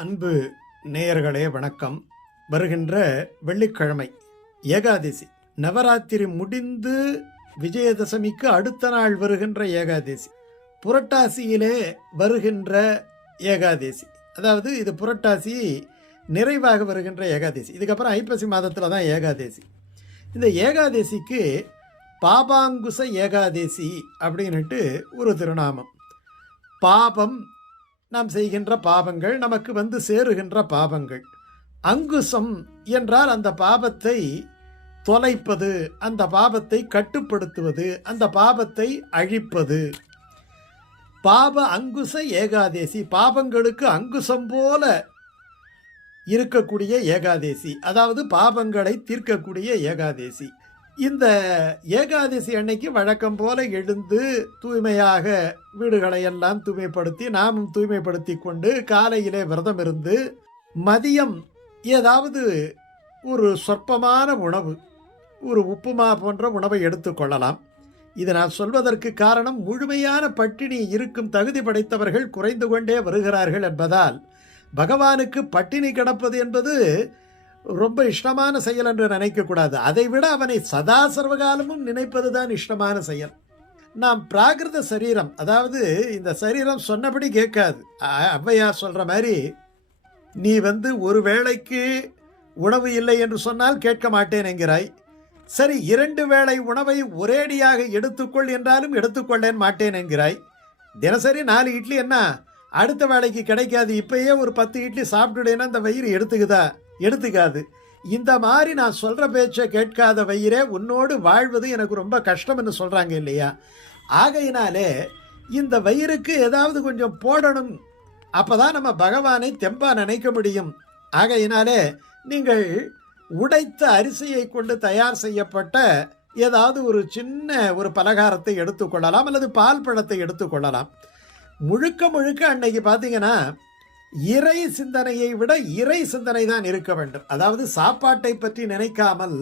அன்பு நேயர்களே வணக்கம். வருகின்ற வெள்ளிக்கிழமை ஏகாதசி, நவராத்திரி முடிந்து விஜயதசமிக்கு அடுத்த நாள் வருகின்ற ஏகாதசி, புரட்டாசியிலே வருகின்ற ஏகாதசி. அதாவது இது புரட்டாசி நிறைவாக வருகின்ற ஏகாதசி. இதுக்கப்புறம் ஐப்பசி மாதத்தில் தான் ஏகாதசி. இந்த ஏகாதசிக்கு பாபாங்குச ஏகாதசி அப்படின்ட்டு ஒரு திருநாமம். பாபம், நாம் செய்கின்ற பாவங்கள், நமக்கு வந்து சேருகின்ற பாவங்கள். அங்குசம் என்றால் அந்த பாவத்தை தொலைப்பது, அந்த பாவத்தை கட்டுப்படுத்துவது, அந்த பாவத்தை அழிப்பது. பாப அங்குச ஏகாதேசி, பாவங்களுக்கு அங்குசம் போல இருக்கக்கூடிய ஏகாதேசி, அதாவது பாவங்களை தீர்க்கக்கூடிய ஏகாதேசி. இந்த ஏகாதசி அன்னைக்கு வழக்கம் போல எழுந்து தூய்மையாக வீடுகளை எல்லாம் தூய்மைப்படுத்தி நாமும் தூய்மைப்படுத்தி கொண்டு காலையிலே விரதம் இருந்து மதியம் ஏதாவது ஒரு சொற்பமான உணவு, ஒரு உப்புமா போன்ற உணவை எடுத்துக்கொள்ளலாம். இது நான் சொல்வதற்கு காரணம், முழுமையான பட்டினி இருக்கும் தகுதி படைத்தவர்கள் குறைந்து கொண்டே வருகிறார்கள் என்பதால் பகவானுக்கு பட்டினி கிடப்பது என்பது ரொம்ப இஷ்டமான செயல் என்று நினைக்கக்கூடாது. அதை விட அவனை சதா சர்வகாலமும் நினைப்பது தான் இஷ்டமான செயல். நாம் பிராகிருத சரீரம், அதாவது இந்த சரீரம் சொன்னபடி கேட்காது. ஔவையார் சொல்ற மாதிரி, நீ ஒரு வேளைக்கு உணவு இல்லை என்று சொன்னால் கேட்க மாட்டேன் என்கிறாய். சரி, 2 வேளை உணவை ஒரேடியாக எடுத்துக்கொள் என்றாலும் எடுத்துக்கொள்ளேன் மாட்டேன் என்கிறாய். தினசரி 4 இட்லி என்ன அடுத்த வேளைக்கு கிடைக்காது, இப்பயே ஒரு 10 இட்லி சாப்பிட்டுடேன்னா அந்த வயிறு எடுத்துக்காது. இந்த மாதிரி நான் சொல்கிற பேச்சை கேட்காத வயிறே உன்னோடு வாழ்வது எனக்கு ரொம்ப கஷ்டம்னு சொல்கிறாங்க இல்லையா? ஆகையினாலே இந்த வயிறுக்கு ஏதாவது கொஞ்சம் போடணும், அப்போ தான் நம்ம பகவானை தெம்பா நினைக்க முடியும். ஆகையினாலே நீங்கள் உடைத்த அரிசியை கொண்டு தயார் செய்யப்பட்ட ஏதாவது ஒரு சின்ன ஒரு பலகாரத்தை எடுத்துக்கொள்ளலாம், அல்லது பால் பழத்தை எடுத்துக்கொள்ளலாம். முழுக்க அன்னைக்கு பார்த்தீங்கன்னா இறை சிந்தனையை விட இறை சிந்தனை தான் இருக்க வேண்டும். அதாவது சாப்பாட்டை பற்றி நினைக்காமல்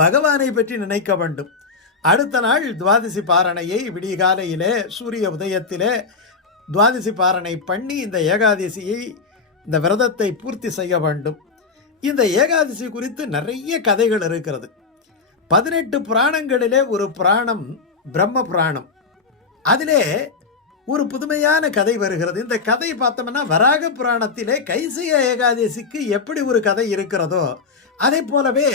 பகவானை பற்றி நினைக்க வேண்டும். அடுத்த நாள் துவாதசி பாரணையை விடிகாலையிலே சூரிய உதயத்திலே துவாதசி பாரணை பண்ணி இந்த ஏகாதசியை, இந்த விரதத்தை பூர்த்தி செய்ய வேண்டும். இந்த ஏகாதசி குறித்து நிறைய கதைகள் இருக்கிறது. 18 புராணங்களிலே ஒரு புராணம் பிரம்ம புராணம். அதிலே ஒரு புதுமையான கதை வருகிறது. இந்த கதை பார்த்தோம்னா வராக புராணத்திலே கைசிய ஏகாதசிக்கு எப்படி ஒரு கதை இருக்கிறதோ அதே போலவே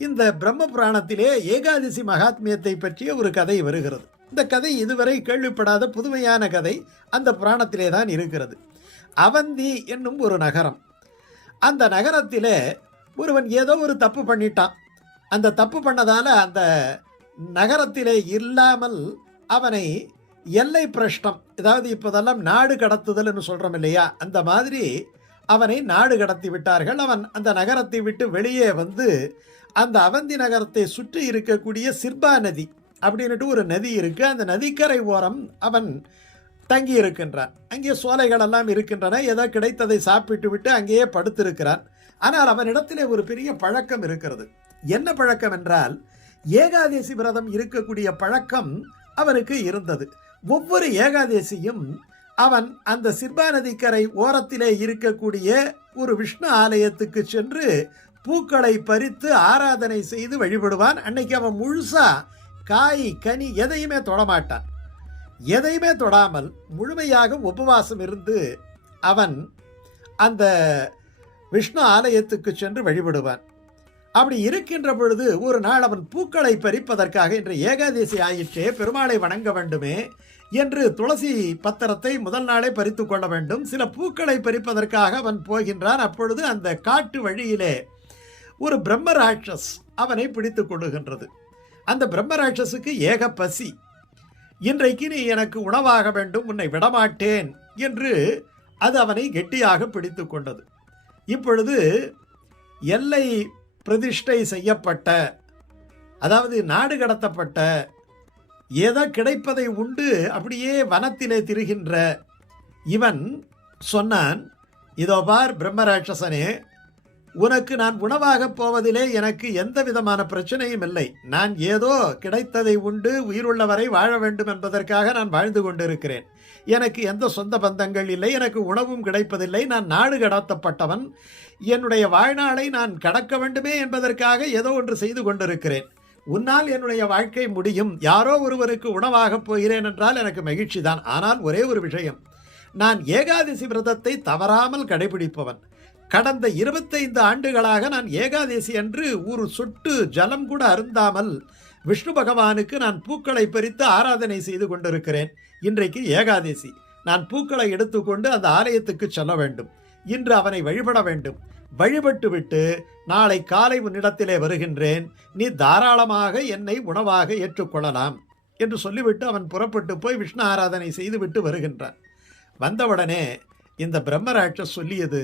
இந்த பிரம்ம புராணத்திலே ஏகாதசி மகாத்மியத்தை பற்றிய ஒரு கதை வருகிறது. இந்த கதை இதுவரை கேள்விப்படாத புதுமையான கதை அந்த புராணத்திலே தான் இருக்கிறது. அவந்தி என்னும் ஒரு நகரம். அந்த நகரத்திலே ஒருவன் ஏதோ ஒரு தப்பு பண்ணிட்டான். அந்த தப்பு பண்ணதால அந்த நகரத்திலே இல்லாமல் அவனை எல்லை பிரஷ்டம், அதாவது இப்போதெல்லாம் நாடு கடத்துதல்னு சொல்கிறோம் இல்லையா, அந்த மாதிரி அவனை நாடு கடத்தி விட்டார்கள். அவன் அந்த நகரத்தை விட்டு வெளியே அந்த அவந்தி நகரத்தை சுற்றி இருக்கக்கூடிய சிர்பா நதி அப்படின்ட்டு ஒரு நதி இருக்கு. அந்த நதிக்கரை ஓரம் அவன் தங்கி இருக்கின்றான். அங்கே சோலைகள் எல்லாம் இருக்கின்றன. ஏதோ கிடைத்ததை சாப்பிட்டு விட்டு அங்கேயே படுத்திருக்கிறான். ஆனால் அவனிடத்திலே ஒரு பெரிய பழக்கம் இருக்கிறது. என்ன பழக்கம் என்றால், ஏகாதசி விரதம் இருக்கக்கூடிய பழக்கம் அவனுக்கு இருந்தது. ஒவ்வொரு ஏகாதசியும் அவன் அந்த சிர்பா நதிக்கரை ஓரத்திலே இருக்கக்கூடிய ஒரு விஷ்ணு ஆலயத்துக்கு சென்று பூக்களை பறித்து ஆராதனை செய்து வழிபடுவான். அன்னைக்கு அவன் முழுசா காய் கனி எதையுமே தொடமாட்டான். எதையுமே தொடாமல் முழுமையாக உபவாசம் இருந்து அவன் அந்த விஷ்ணு ஆலயத்துக்கு சென்று வழிபடுவான். அப்படி இருக்கின்ற பொழுது ஒரு நாள் அவன் பூக்களை பறிப்பதற்காக, இன்று ஏகாதசி ஆயிற்றே, பெருமாளை வணங்க வேண்டுமே என்று துளசி பத்திரத்தை முதல் நாளே பறித்து கொள்ள வேண்டும். சில பூக்களை பறிப்பதற்காக அவன் போகின்றான். அப்பொழுது அந்த காட்டு வழியிலே ஒரு பிரம்ம ராட்சஸ் அவனை பிடித்து கொள்ளுகின்றது. அந்த பிரம்ம ராட்சஸுக்கு ஏக பசி. இன்றைக்கு நீ எனக்கு உணவாக வேண்டும், உன்னை விடமாட்டேன் என்று அது அவனை கெட்டியாக பிடித்து கொண்டது. இப்பொழுது எல்லை பிரதிஷ்டை செய்யப்பட்ட, அதாவது நாடு கடத்தப்பட்ட, ஏதோ கிடைப்பதை உண்டு அப்படியே வனத்திலே திரிகின்ற இவன் சொன்னான், இதோ பார் பிரம்மராட்சசனே, உனக்கு நான் உணவாகப் போவதிலே எனக்கு எந்த விதமான பிரச்சனையும் இல்லை. நான் ஏதோ கிடைத்ததை உண்டு உயிருள்ளவரை வாழ வேண்டும் என்பதற்காக நான் வாழ்ந்து கொண்டிருக்கிறேன். எனக்கு எந்த சொந்த பந்தங்கள் இல்லை, எனக்கு உணவும் கிடைப்பதில்லை. நான் நாடு கடத்தப்பட்டவன். என்னுடைய வாழ்நாளை நான் கடக்க வேண்டுமே என்பதற்காக ஏதோ ஒன்று செய்து கொண்டிருக்கிறேன். உன்னால் என்னுடைய வாழ்க்கை முடியும், யாரோ ஒருவருக்கு உணவாகப் போகிறேன் என்றால் எனக்கு மகிழ்ச்சி தான். ஆனால் ஒரே ஒரு விஷயம், நான் ஏகாதசி விரதத்தை தவறாமல் கடைபிடிப்பவன். கடந்த 25 ஆண்டுகளாக நான் ஏகாதசி அன்று ஒரு சொட்டு ஜலம் கூட அருந்தாமல் விஷ்ணு பகவானுக்கு நான் பூக்களை பறித்து ஆராதனை செய்து கொண்டிருக்கிறேன். இன்றைக்கு ஏகாதசி. நான் பூக்களை எடுத்துக்கொண்டு அந்த ஆலயத்துக்கு செல்ல வேண்டும். இன்று அவனை வழிபட வேண்டும். வழிபட்டு விட்டு நாளை காலை உன்னிடத்திலே வருகின்றேன். நீ தாராளமாக என்னை உணவாக ஏற்றுக்கொள்ளலாம் என்று சொல்லிவிட்டு அவன் புறப்பட்டு போய் விஷ்ணு ஆராதனை செய்துவிட்டு வருகின்றான். வந்தவுடனே இந்த பிரம்மராட்சஸ் சொல்லியது,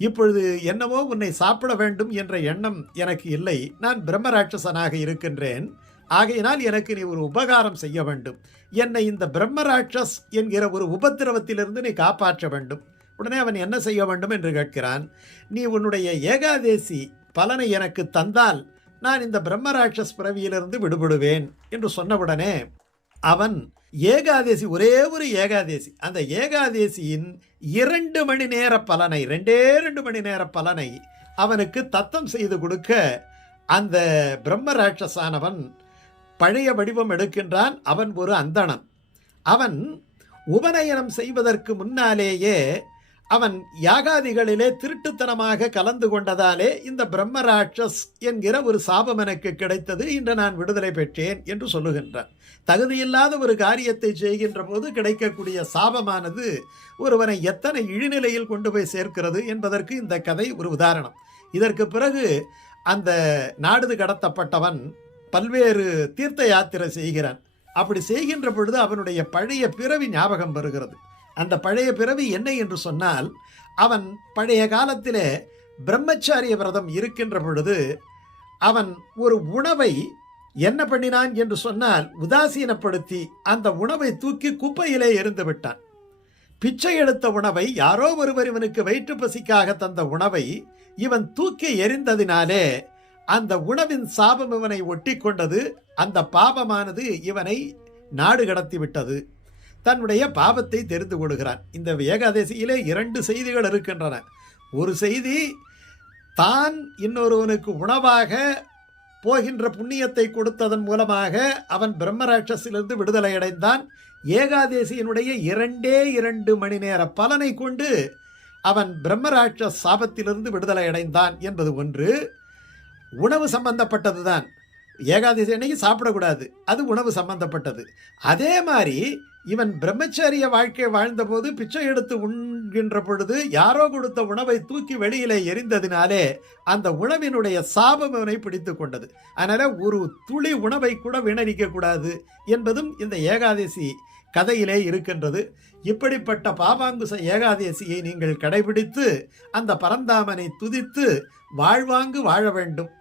இப்பொழுது என்னவோ உன்னை சாப்பிட வேண்டும் என்ற எண்ணம் எனக்கு இல்லை. நான் பிரம்மராட்சசனாக இருக்கின்றேன். ஆகையினால் எனக்கு நீ ஒரு உபகாரம் செய்ய வேண்டும். என்னை இந்த பிரம்மராட்சஸ் என்கிற ஒரு உபத்திரவத்திலிருந்து நீ காப்பாற்ற வேண்டும். உடனே அவன் என்ன செய்ய வேண்டும் என்று கேட்கிறான். நீ உன்னுடைய ஏகாதேசி பலனை எனக்கு தந்தால் நான் இந்த பிரம்மராட்சஸ் பிறவியிலிருந்து விடுபடுவேன் என்று சொன்னவுடனே அவன் ஏகாதேசி, ஒரே ஒரு ஏகாதேசி, அந்த ஏகாதேசியின் 2 மணி நேர பலனை, 2 மணி நேர பலனை அவனுக்கு தத்தம் செய்து கொடுக்க அந்த பிரம்மராட்சசானவன் பழைய வடிவம் எடுக்கின்றான். அவன் ஒரு அந்தணன். அவன் உபநயனம் செய்வதற்கு முன்னாலேயே அவன் யாகாதிகளிலே திருட்டுத்தனமாக கலந்து கொண்டதாலே இந்த பிரம்மராட்சஸ் என்கிற ஒரு சாபம் எனக்கு கிடைத்தது. இன்று நான் விடுதலை பெற்றேன் என்று சொல்லுகின்றான். தகுதியில்லாத ஒரு காரியத்தை செய்கின்ற போது கிடைக்கக்கூடிய சாபமானது ஒருவனை எத்தனை இழிநிலையில் கொண்டு போய் சேர்க்கிறது என்பதற்கு இந்த கதை ஒரு உதாரணம். இதற்கு பிறகு அந்த நாடு கடத்தப்பட்டவன் பல்வேறு தீர்த்த யாத்திரை செய்கிறான். அப்படி செய்கின்ற பொழுது அவனுடைய பழைய பிறவி ஞாபகம் வருகிறது. அந்த பழைய பிறவி என்ன என்று சொன்னால், அவன் பழைய காலத்திலே பிரம்மச்சாரிய விரதம் இருக்கின்ற பொழுது அவன் ஒரு உணவை என்ன பண்ணினான் என்று சொன்னால், உதாசீனப்படுத்தி அந்த உணவை தூக்கி குப்பையிலே எறிந்து விட்டான். பிச்சை எடுத்த உணவை, யாரோ ஒருவர் இவனுக்கு வயிற்று பசிக்காக தந்த உணவை இவன் தூக்கி எறிந்ததினாலே அந்த உணவின் சாபம் இவனை ஒட்டி கொண்டது. அந்த பாபமானது இவனை நாடு கடத்தி விட்டது. தன்னுடைய பாவத்தை தெரிந்து கொள்கிறான். இந்த ஏகாதசியிலே 2 செய்திகள் இருக்கின்றன. ஒரு செய்தி, தான் இன்னொருவனுக்கு உணவாக போகின்ற புண்ணியத்தை கொடுத்ததன் மூலமாக அவன் பிரம்மராட்சசிலிருந்து விடுதலை அடைந்தான். ஏகாதசியினுடைய 2 மணி நேர பலனை கொண்டு அவன் பிரம்மராட்சஸ் சாபத்திலிருந்து விடுதலை அடைந்தான் என்பது ஒன்று. உணவு சம்பந்தப்பட்டது தான். ஏகாதசி அன்னைக்கு சாப்பிடக்கூடாது, அது உணவு சம்பந்தப்பட்டது. அதே மாதிரி இவன் பிரம்மச்சரிய வாழ்க்கை வாழ்ந்தபோது பிச்சை எடுத்து உண்கின்ற பொழுது யாரோ கொடுத்த உணவை தூக்கி வெளியிலே எரிந்ததினாலே அந்த உணவினுடைய சாபம் இவனை பிடித்து கொண்டது. அதனால ஒரு துளி உணவை கூட வீணடிக்க கூடாது என்பதும் இந்த ஏகாதசி கதையிலே இருக்கின்றது. இப்படிப்பட்ட பாபாங்குச ஏகாதசியை நீங்கள் கடைபிடித்து அந்த பரந்தாமனை துதித்து வாழ்வாங்கு வாழ வேண்டும்.